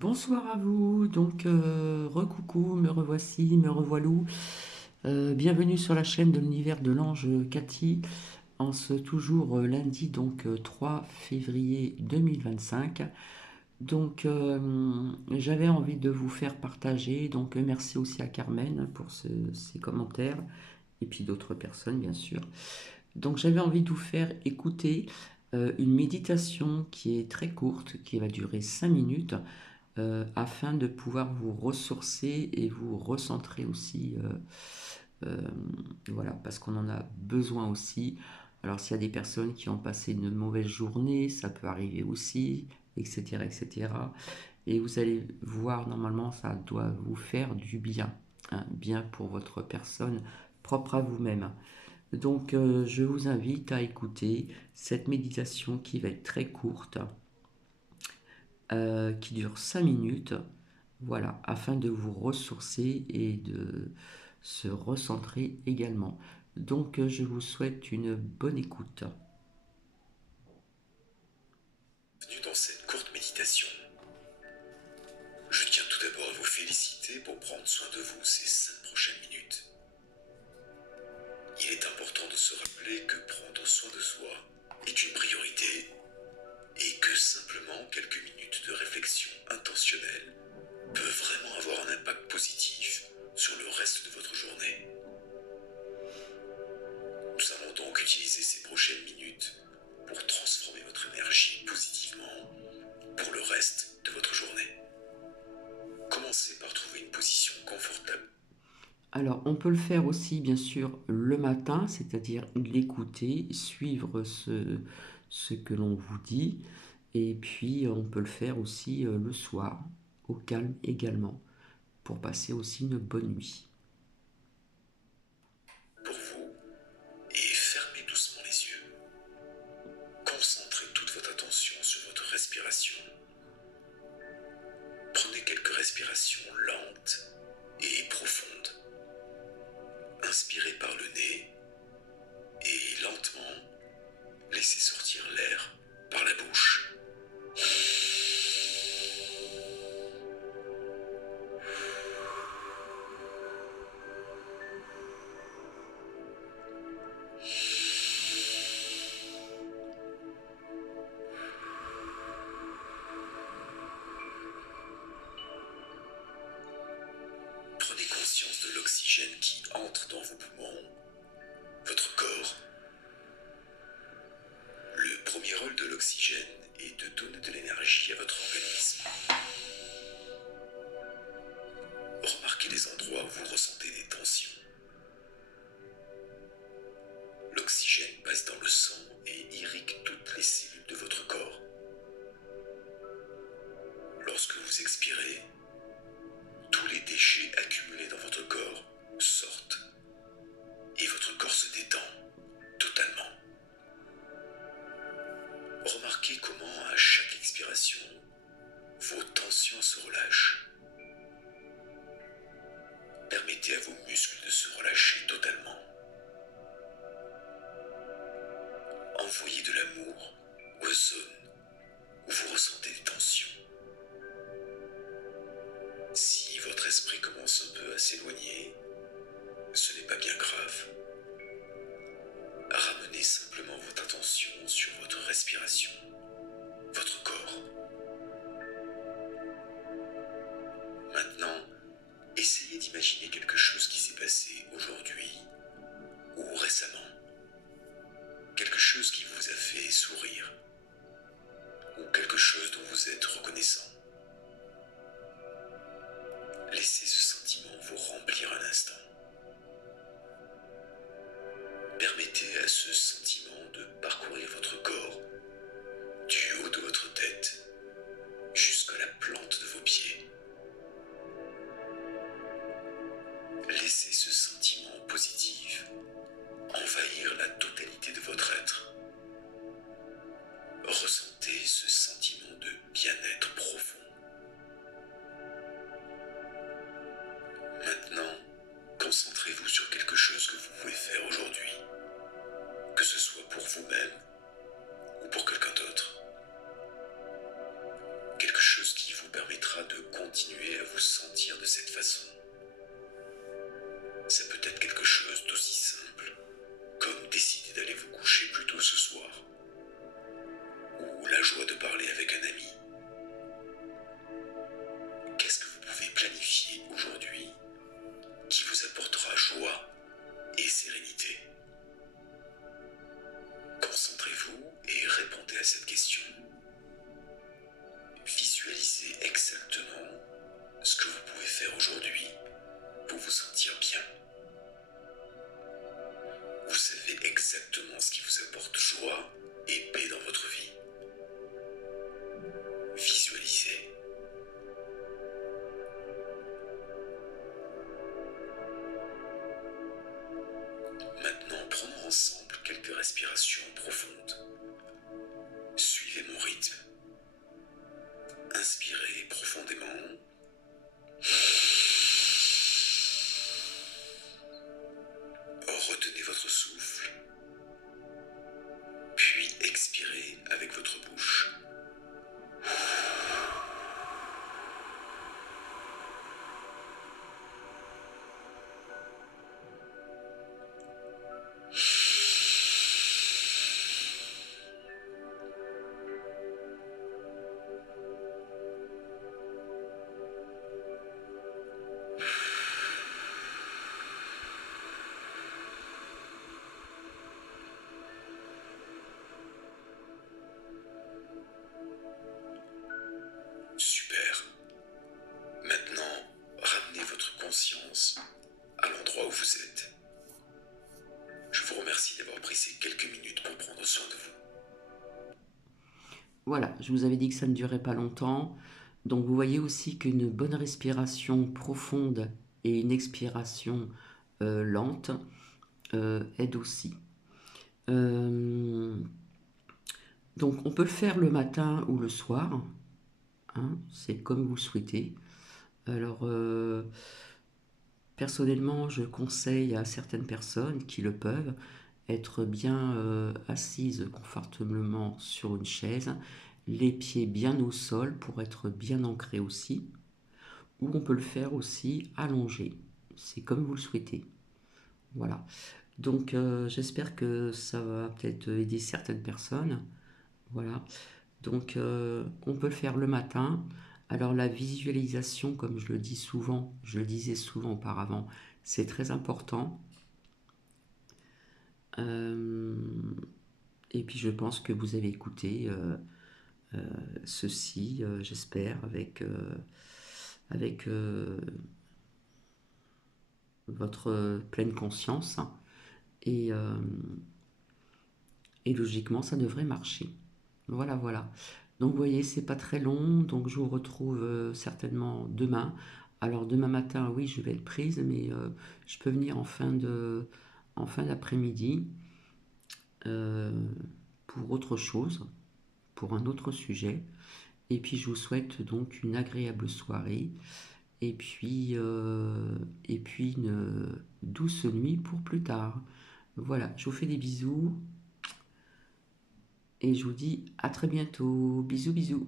Bonsoir à vous, donc recoucou, me revoici, me revoilou. Bienvenue sur la chaîne de l'univers de l'ange Cathy, en ce toujours lundi, donc 3 février 2025. Donc j'avais envie de vous faire partager, donc merci aussi à Carmen pour ses commentaires, et puis d'autres personnes bien sûr. Donc j'avais envie de vous faire écouter une méditation qui est très courte, qui va durer 5 minutes afin de pouvoir vous ressourcer et vous recentrer aussi. Euh, voilà, parce qu'on en a besoin aussi. Alors s'il y a des personnes qui ont passé une mauvaise journée, ça peut arriver aussi, etc., etc. Et vous allez voir, normalement, ça doit vous faire du bien, hein, bien pour votre personne, propre à vous-même. Donc, je vous invite à écouter cette méditation qui va être très courte, qui dure 5 minutes, voilà, afin de vous ressourcer et de se recentrer également. Donc, je vous souhaite une bonne écoute. Bienvenue dans cette courte méditation. Je tiens tout d'abord à vous féliciter pour prendre soin de vous ces 5 prochaines minutes. Il est important de se rappeler que prendre soin de soi est une priorité et que simplement quelques minutes de réflexion intentionnelle peuvent vraiment avoir un impact positif sur le reste de votre journée. Nous allons donc utiliser ces prochaines minutes pour transformer votre énergie positivement pour le reste de votre journée. Commencez par trouver une position confortable. Alors, on peut le faire aussi, bien sûr, le matin, c'est-à-dire l'écouter, suivre ce que l'on vous dit, et puis on peut le faire aussi le soir, au calme également, pour passer aussi une bonne nuit. Pour vous, et fermez doucement les yeux. Concentrez toute votre attention sur votre respiration. Prenez quelques respirations lentes et profondes. Inspirez par le nez et lentement, laissez sortir l'air par la bouche. Prenez conscience de l'oxygène qui entre dans vos poumons, votre corps. Le premier rôle de l'oxygène est de donner de l'énergie à votre organisme. Remarquez les endroits où vous ressentez des tensions. L'oxygène passe dans le sang et irrigue toutes les cellules de votre corps. Lorsque vous expirez, tous les déchets accumulés dans votre corps sortent et votre corps se détend totalement. Remarquez comment à chaque expiration, vos tensions se relâchent. Permettez à vos muscles de se relâcher totalement. Envoyez de l'amour aux zones où vous ressentez des tensions. Si votre esprit commence un peu à s'éloigner, ce n'est pas bien grave. Ramenez simplement votre attention sur votre respiration, votre corps. Maintenant, essayez d'imaginer quelque chose qui s'est passé aujourd'hui ou récemment. Quelque chose qui vous a fait sourire ou quelque chose dont vous êtes reconnaissant. Laissez ce sentiment vous remplir un instant. Permettez à ce sentiment de parcourir votre corps, du haut de votre tête jusqu'à la plante de vos pieds. Laissez ce sentiment positif envahir la totalité de votre être. Ressentez ce sentiment de bien-être profond. Maintenant, concentrez-vous sur quelque chose que vous pouvez faire aujourd'hui, que ce soit pour vous-même ou pour quelqu'un d'autre. Quelque chose qui vous permettra de sentir de cette façon. Ça peut être quelque chose d'aussi simple comme décider d'aller vous coucher plus tôt ce soir, ou la joie de parler avec un ami. Qu'est-ce que vous pouvez planifier aujourd'hui qui vous apportera joie et sérénité? Concentrez-vous et répondez à cette question. Visualisez exactement ce que vous pouvez faire aujourd'hui pour vous sentir bien. Vous savez exactement ce qui vous apporte joie et paix dans votre vie. Visualisez. Maintenant, prenons ensemble quelques respirations profondes. Suivez mon rythme. Inspirez profondément. Retenez votre souffle. Puis expirez avec votre bouche. Super. Maintenant, ramenez votre conscience à l'endroit où vous êtes. Je vous remercie d'avoir pris ces quelques minutes pour prendre soin de vous. Voilà, je vous avais dit que ça ne durait pas longtemps. Donc vous voyez aussi qu'une bonne respiration profonde et une expiration lente aide aussi. Donc on peut le faire le matin ou le soir, hein, c'est comme vous le souhaitez. Alors personnellement, je conseille à certaines personnes qui le peuvent être bien assises confortablement sur une chaise, les pieds bien au sol pour être bien ancrés aussi, ou on peut le faire aussi allongé, c'est comme vous le souhaitez. Voilà, donc j'espère que ça va peut-être aider certaines personnes. Voilà, donc on peut le faire le matin. Alors la visualisation, comme je le dis souvent, je le disais souvent auparavant, c'est très important. Et puis je pense que vous avez écouté ceci, j'espère, avec votre pleine conscience. Et, euh, et logiquement, ça devrait marcher. Voilà, voilà. Donc vous voyez, c'est pas très long, donc je vous retrouve certainement demain. Alors demain matin, oui, je vais être prise, mais je peux venir en fin d'après-midi euh, pour autre chose, pour un autre sujet. Et puis je vous souhaite donc une agréable soirée et puis une douce nuit pour plus tard. Voilà, je vous fais des bisous et je vous dis à très bientôt. Bisous, bisous.